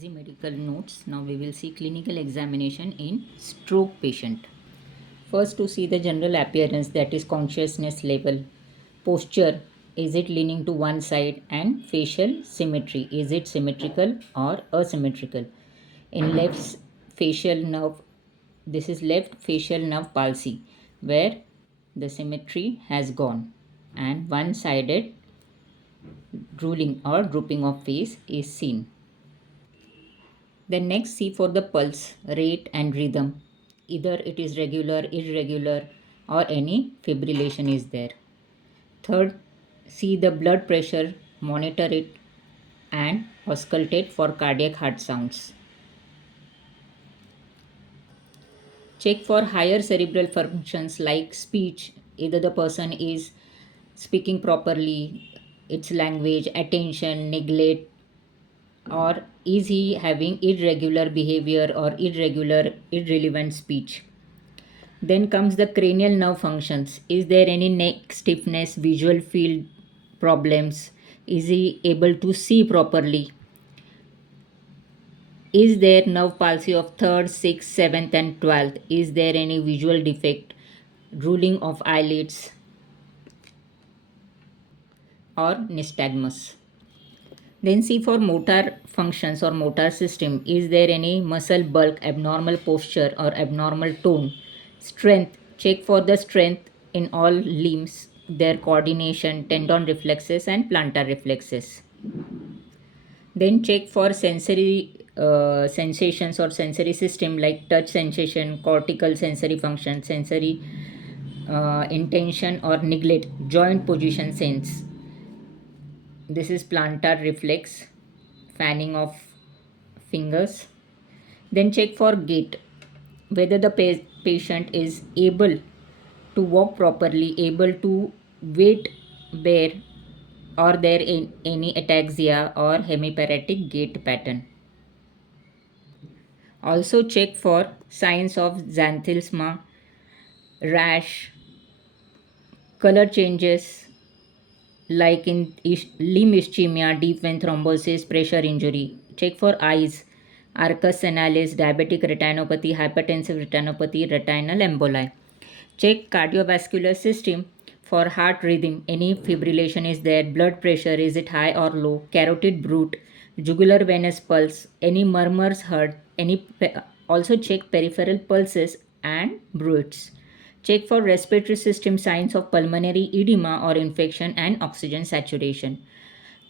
Easy medical notes. Now we will see clinical examination in stroke patient. First, to see the general appearance, that is consciousness level. Posture, is it leaning to one side, and facial symmetry, is it symmetrical or asymmetrical. In left facial nerve, this is left facial nerve palsy where the symmetry has gone and one sided drooling or drooping of face is seen. Then next, see for the pulse, rate and rhythm. Either it is regular, irregular or any fibrillation is there. Third, see the blood pressure, monitor it and auscultate for cardiac heart sounds. Check for higher cerebral functions like speech, either the person is speaking properly, its language, attention, neglect, or is he having irregular behavior or irrelevant speech. Then comes the cranial nerve functions. Is there any neck stiffness, visual field problems? Is he able to see properly? Is there nerve palsy of 3rd, 6th, 7th and 12th? Is there any visual defect, drooling of eyelids or nystagmus? Then see for motor functions or motor system. Is there any muscle bulk, abnormal posture or abnormal tone? Strength. Check for the strength in all limbs, their coordination, tendon reflexes and plantar reflexes. Then check for sensory sensations or sensory system like touch sensation, cortical sensory function, sensory intention or neglect, joint position sense. This is plantar reflex, fanning of fingers. Then check for gait, whether the patient is able to walk properly, able to weight bear, or there any ataxia or hemiparetic gait pattern. Also check for signs of xanthilsma, rash, color changes like in limb ischemia, deep vein thrombosis, pressure injury. Check for eyes, arcus senalis, diabetic retinopathy, hypertensive retinopathy, retinal emboli. Check cardiovascular system for heart rhythm. Any fibrillation is there, blood pressure, is it high or low, carotid bruit, jugular venous pulse, any murmurs heard, also check peripheral pulses and bruits. Check for respiratory system signs of pulmonary edema or infection and oxygen saturation.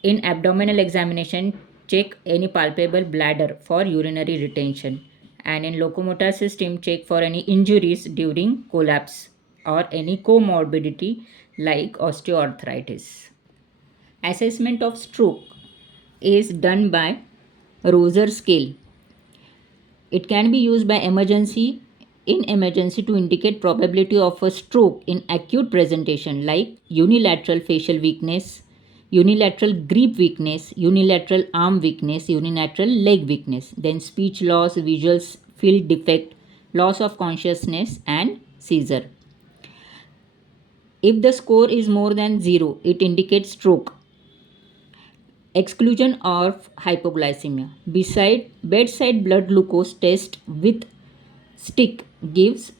In abdominal examination, check any palpable bladder for urinary retention. And in locomotor system, check for any injuries during collapse or any comorbidity like osteoarthritis. Assessment of stroke is done by Roser scale. It can be used by emergency to indicate probability of a stroke in acute presentation like unilateral facial weakness, unilateral grip weakness, unilateral arm weakness, unilateral leg weakness, then speech loss, visual field defect, loss of consciousness and seizure. If the score is more than 0, it indicates stroke. Exclusion of hypoglycemia. Beside bedside blood glucose test with stick gives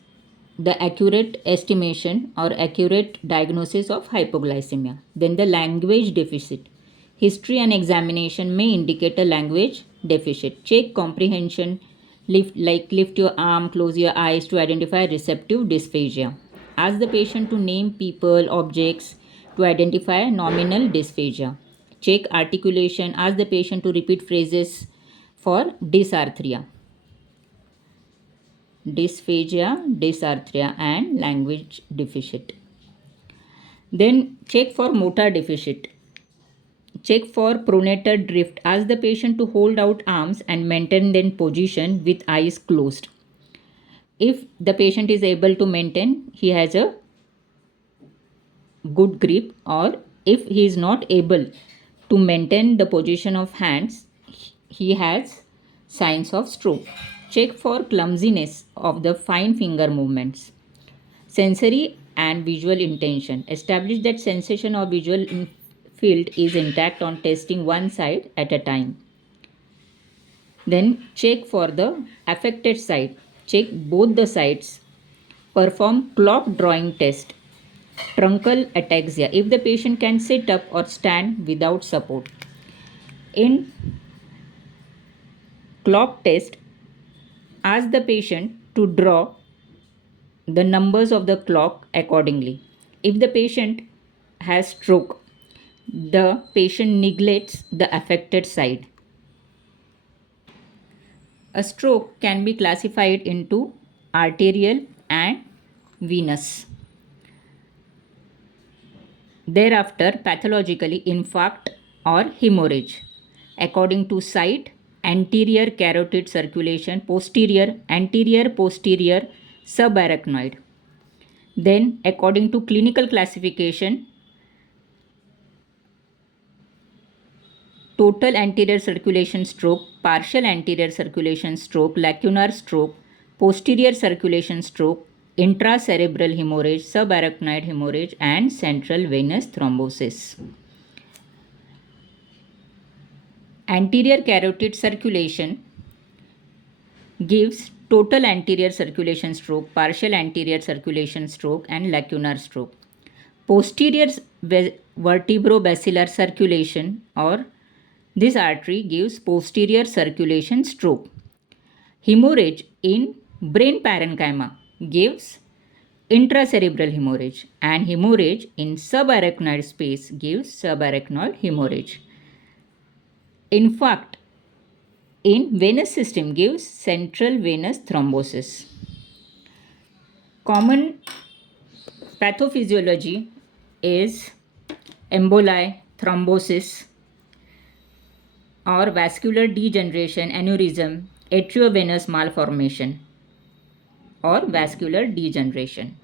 the accurate estimation or accurate diagnosis of hypoglycemia. Then the language deficit. History and examination may indicate a language deficit. Check comprehension, lift your arm, close your eyes to identify receptive dysphagia. Ask the patient to name people, objects to identify nominal dysphagia. Check articulation. Ask the patient to repeat phrases for dysarthria. Dysarthria, and language deficit. Then check for motor deficit. Check for pronator drift. Ask the patient to hold out arms and maintain their position with eyes closed. If the patient is able to maintain, he has a good grip, or if he is not able to maintain the position of hands, he has signs of stroke. Check for clumsiness of the fine finger movements. Sensory and visual intention. Establish that sensation or visual field is intact on testing one side at a time. Then check for the affected side. Check both the sides. Perform clock drawing test. Truncal ataxia if the patient can sit up or stand without support. In clock test, ask the patient to draw the numbers of the clock accordingly. If the patient has stroke, the patient neglects the affected side. A stroke can be classified into arterial and venous. Thereafter, pathologically infarct or hemorrhage. According to site, anterior carotid circulation, anterior posterior subarachnoid. Then, according to clinical classification, total anterior circulation stroke, partial anterior circulation stroke, lacunar stroke, posterior circulation stroke, intracerebral hemorrhage, subarachnoid hemorrhage, and central venous thrombosis. Anterior carotid circulation gives total anterior circulation stroke, partial anterior circulation stroke, and lacunar stroke. Posterior vertebrobasilar circulation or this artery gives posterior circulation stroke. Hemorrhage in brain parenchyma gives intracerebral hemorrhage, and hemorrhage in subarachnoid space gives subarachnoid hemorrhage. Infarct in venous system gives central venous thrombosis. Common pathophysiology is emboli, thrombosis, or vascular degeneration, aneurysm, atriovenous malformation, or vascular degeneration.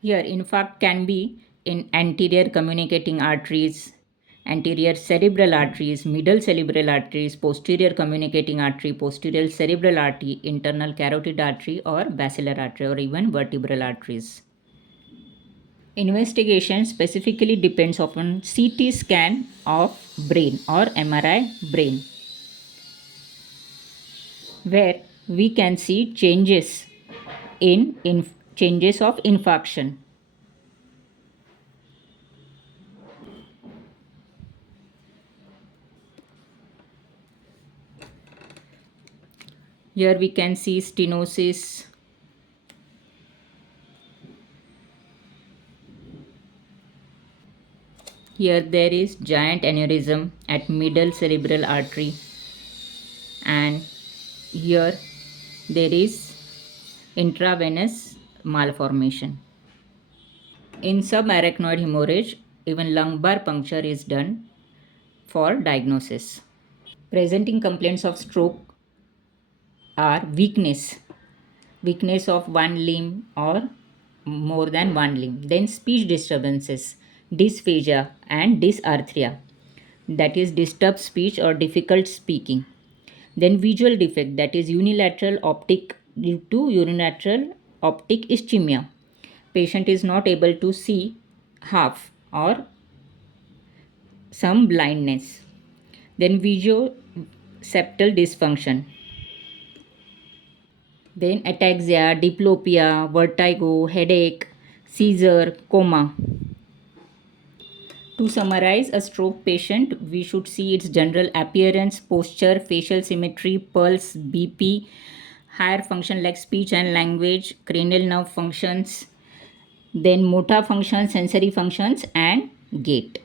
Here, infarct can be in anterior communicating arteries, anterior cerebral arteries, middle cerebral arteries, posterior communicating artery, posterior cerebral artery, internal carotid artery, or basilar artery, or even vertebral arteries. Investigation specifically depends upon CT scan of brain or MRI brain, where we can see changes in changes of infarction. Here we can see stenosis. Here there is giant aneurysm at middle cerebral artery, and here there is intravenous malformation. In subarachnoid hemorrhage, even lumbar puncture is done for diagnosis. Presenting complaints of stroke are weakness of one limb or more than one limb, then speech disturbances, dysphagia, and dysarthria, that is disturbed speech or difficult speaking. Then visual defect, that is unilateral optic due to unilateral optic ischemia. Patient is not able to see half or some blindness. Then visuoseptal dysfunction. Then ataxia, diplopia, vertigo, headache, seizure, coma. To summarize a stroke patient, we should see its general appearance, posture, facial symmetry, pulse, BP, higher function like speech and language, cranial nerve functions, then motor functions, sensory functions, and gait.